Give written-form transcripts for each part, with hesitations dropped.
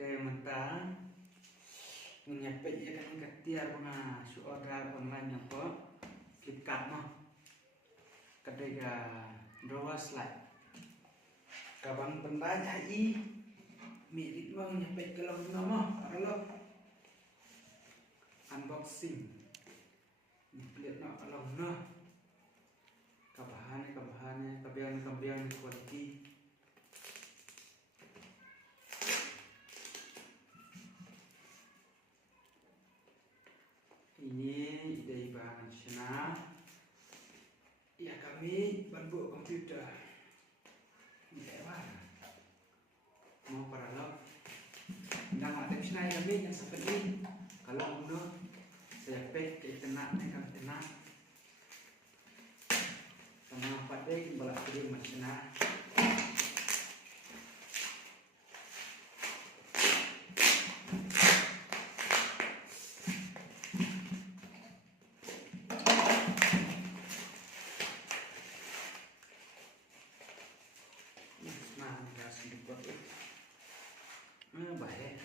mentang menyepet ya kan ketiar mga order online apa Flipkart mah kadega draw slide kabang benda jai mirip bang nyepet kalau nama kalau unboxing lihat nak kalau nah kabahannya kabian kualiti ini dari bahan nasional ya kami bantu komputer ini kayak mana mau paralog nang ada nasional kami yang seperti kalau udah saya pek ke internet kan internet sama pada balak kirim nasional baik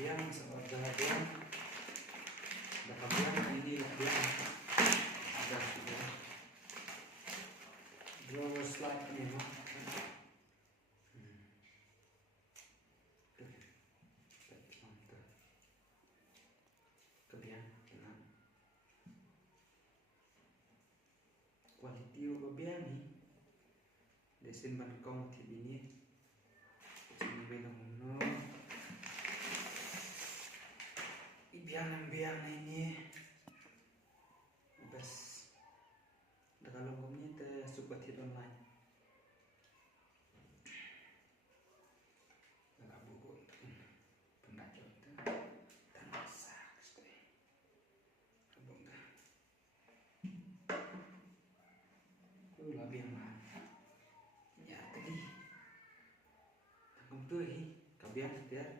kabiang seorang ini kabiang ada draw slide ini mah kabiang quality kabiang ni desain bankong ini ini benang no biang ini bes kalau kamu te suka tidak online nggak buku pendapat itu tanpa saks deh abang dah lebih yang mana ya tadi tanggung tuh kabian setiap